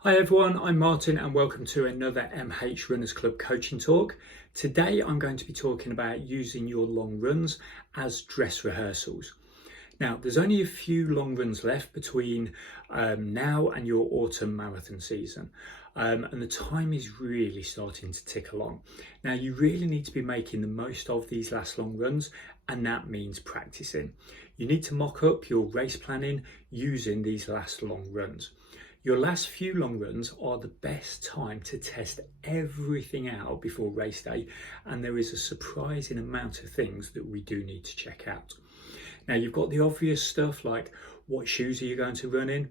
Hi everyone, I'm Martin and welcome to another MH Runners Club coaching talk. Today I'm going to be talking about using your long runs as dress rehearsals. Now there's only a few long runs left between now and your autumn marathon season and the time is really starting to tick along. Now you really need to be making the most of these last long runs, and that means practicing. You need to mock up your race planning using these last long runs. Your last few long runs are the best time to test everything out before race day, and there is a surprising amount of things that we do need to check out. Now you've got the obvious stuff like what shoes are you going to run in,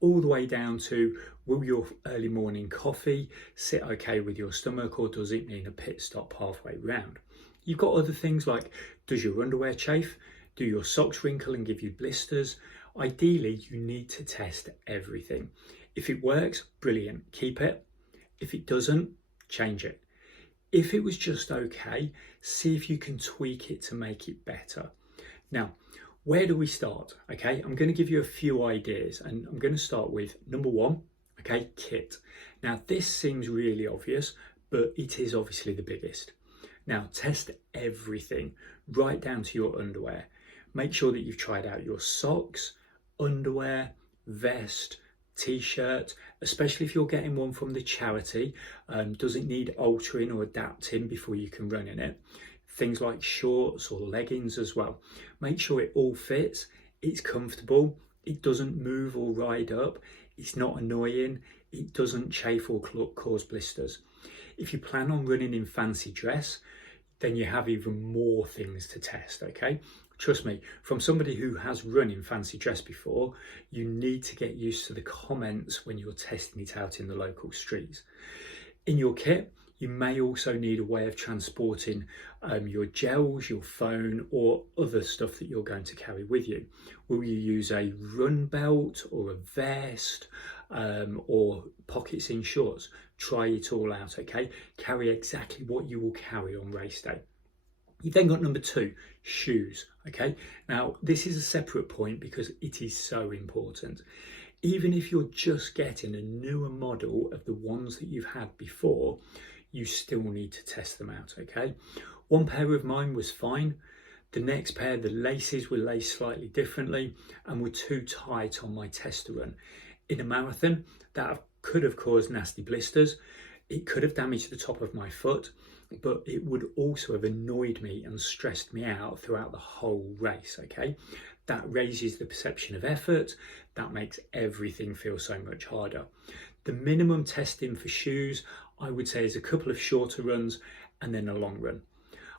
all the way down to will your early morning coffee sit okay with your stomach, or does it need a pit stop halfway round? You've got other things like, does your underwear chafe? Do your socks wrinkle and give you blisters? Ideally, you need to test everything. If it works, brilliant, keep it. If it doesn't, change it. If it was just okay, see if you can tweak it to make it better. Now, where do we start? Okay, I'm going to give you a few ideas, and I'm going to start with number one, okay, kit. Now, this seems really obvious, but it is obviously the biggest. Now, test everything, right down to your underwear. Make sure that you've tried out your socks, underwear, vest, t-shirt, especially if you're getting one from the charity. Does it need altering or adapting before you can run in it? Things like shorts or leggings as well. Make sure it all fits, it's comfortable, it doesn't move or ride up, it's not annoying, it doesn't chafe or cause blisters. If you plan on running in fancy dress, then you have even more things to test, okay? Trust me, from somebody who has run in fancy dress before, you need to get used to the comments when you're testing it out in the local streets. In your kit, you may also need a way of transporting your gels, your phone, or other stuff that you're going to carry with you. Will you use a run belt or a vest or pockets in shorts? Try it all out, okay? Carry exactly what you will carry on race day. You've then got number two, shoes, okay? Now, this is a separate point because it is so important. Even if you're just getting a newer model of the ones that you've had before, you still need to test them out, okay? One pair of mine was fine. The next pair, the laces were laced slightly differently and were too tight on my tester run. In a marathon, that could have caused nasty blisters. It could have damaged the top of my foot, but it would also have annoyed me and stressed me out throughout the whole race, okay? That raises the perception of effort. That makes everything feel so much harder. The minimum testing for shoes, I would say, is a couple of shorter runs and then a long run.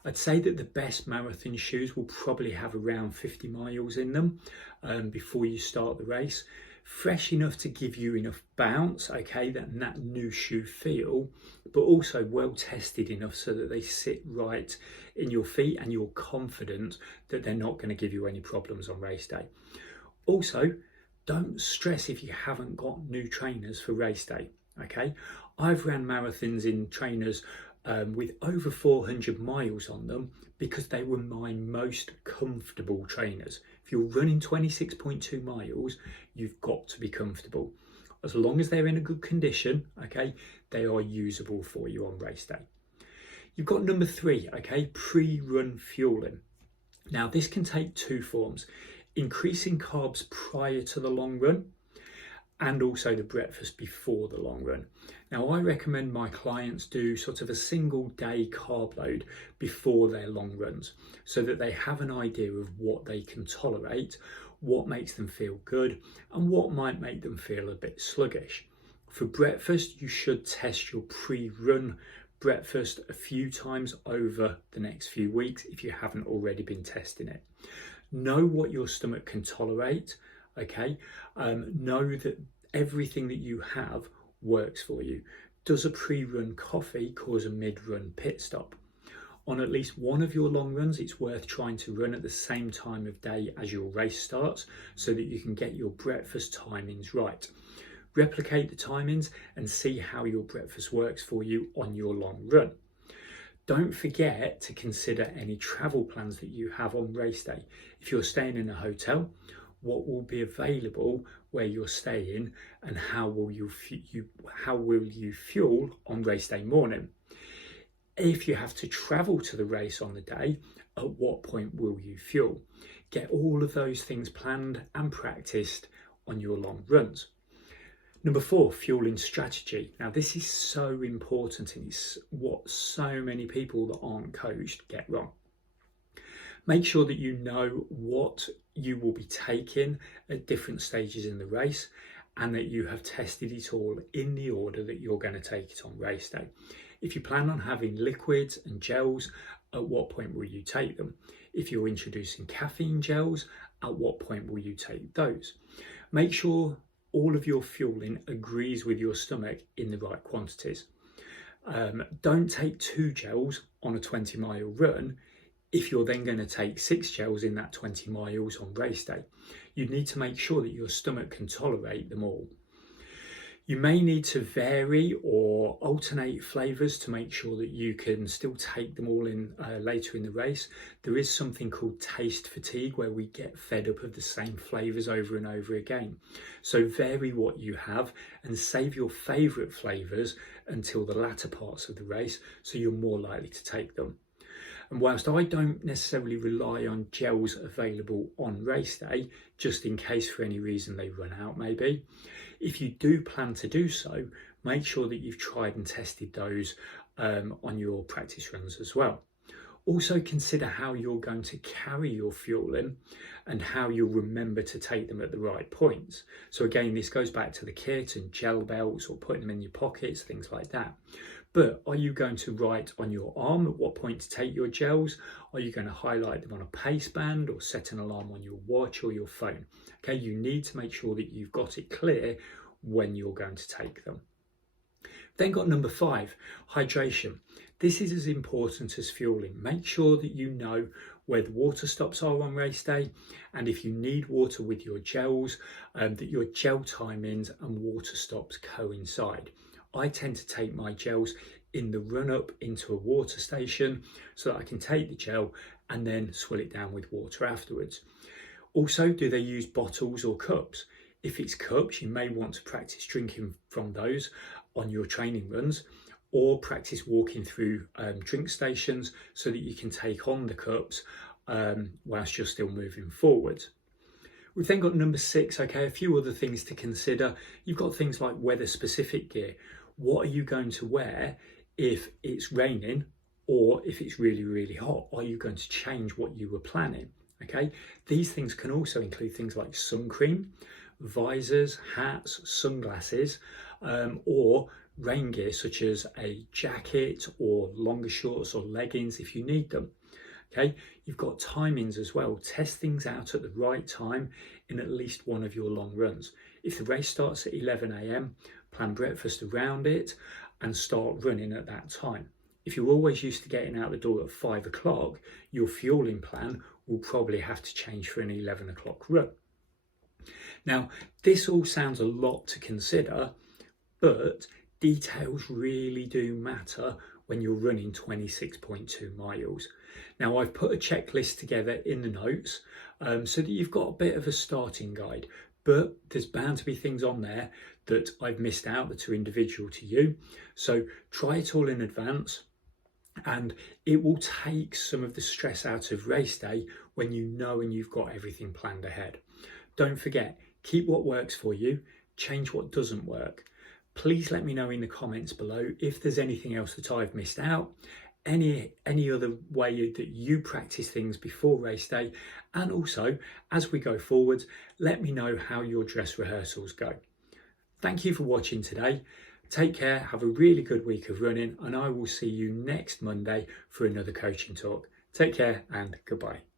I'd say that the best marathon shoes will probably have around 50 miles in them before you start the race. Fresh enough to give you enough bounce, okay, that new shoe feel, but also well tested enough so that they sit right in your feet and you're confident that they're not going to give you any problems on race day. Also, don't stress if you haven't got new trainers for race day, okay? I've ran marathons in trainers with over 400 miles on them because they were my most comfortable trainers. If you're running 26.2 miles, you've got to be comfortable. As long as they're in a good condition, okay, they are usable for you on race day. You've got number three, okay, pre-run fueling. Now this can take two forms: increasing carbs prior to the long run and also the breakfast before the long run. Now I recommend my clients do sort of a single day carb load before their long runs so that they have an idea of what they can tolerate, what makes them feel good, and what might make them feel a bit sluggish. For breakfast, you should test your pre-run breakfast a few times over the next few weeks if you haven't already been testing it. Know what your stomach can tolerate, okay? Know that everything that you have works for you. Does a pre-run coffee cause a mid-run pit stop? On at least one of your long runs, it's worth trying to run at the same time of day as your race starts so that you can get your breakfast timings right. Replicate the timings and see how your breakfast works for you on your long run. Don't forget to consider any travel plans that you have on race day. If you're staying in a hotel, what will be available where you're staying, and how will you fuel on race day morning. If you have to travel to the race on the day, at what point will you fuel? Get all of those things planned and practiced on your long runs. Number 4, fueling strategy. Now this is so important, and it's what so many people that aren't coached get wrong. Make sure that you know what you will be taking at different stages in the race, and that you have tested it all in the order that you're going to take it on race day. If you plan on having liquids and gels, at what point will you take them? If you're introducing caffeine gels, at what point will you take those? Make sure all of your fueling agrees with your stomach in the right quantities. Don't take 2 gels on a 20-mile run if you're then going to take 6 gels in that 20 miles on race day. You need to make sure that your stomach can tolerate them all. You may need to vary or alternate flavours to make sure that you can still take them all in later in the race. There is something called taste fatigue, where we get fed up of the same flavours over and over again. So vary what you have and save your favourite flavours until the latter parts of the race, so you're more likely to take them. And whilst I don't necessarily rely on gels available on race day, just in case for any reason they run out maybe, if you do plan to do so, make sure that you've tried and tested those on your practice runs as well. Also consider how you're going to carry your fueling and how you'll remember to take them at the right points. So again, this goes back to the kit and gel belts, or putting them in your pockets, things like that. But are you going to write on your arm at what point to take your gels? Are you going to highlight them on a pace band or set an alarm on your watch or your phone? Okay, you need to make sure that you've got it clear when you're going to take them. Then got number 5, hydration. This is as important as fueling. Make sure that you know where the water stops are on race day, and if you need water with your gels, that your gel timings and water stops coincide. I tend to take my gels in the run up into a water station so that I can take the gel and then swill it down with water afterwards. Also, do they use bottles or cups? If it's cups, you may want to practice drinking from those on your training runs, or practice walking through drink stations so that you can take on the cups whilst you're still moving forward. We've then got number 6, okay, a few other things to consider. You've got things like weather specific gear. What are you going to wear if it's raining or if it's really, really hot? Are you going to change what you were planning? Okay, these things can also include things like suncream, visors, hats, sunglasses, or rain gear such as a jacket or longer shorts or leggings if you need them. Okay, you've got timings as well. Test things out at the right time in at least one of your long runs. If the race starts at 11 a.m, plan breakfast around it and start running at that time. If you're always used to getting out the door at 5 o'clock, your fueling plan will probably have to change for an 11 o'clock run. Now, this all sounds a lot to consider, but details really do matter when you're running 26.2 miles. Now, I've put a checklist together in the notes so that you've got a bit of a starting guide, but there's bound to be things on there that I've missed out that are individual to you. So try it all in advance, and it will take some of the stress out of race day when you know and you've got everything planned ahead. Don't forget, keep what works for you, change what doesn't work. Please let me know in the comments below if there's anything else that I've missed out, any other way that you practice things before race day, and also as we go forward, let me know how your dress rehearsals go. Thank you for watching today. Take care, have a really good week of running, and I will see you next Monday for another coaching talk. Take care and goodbye.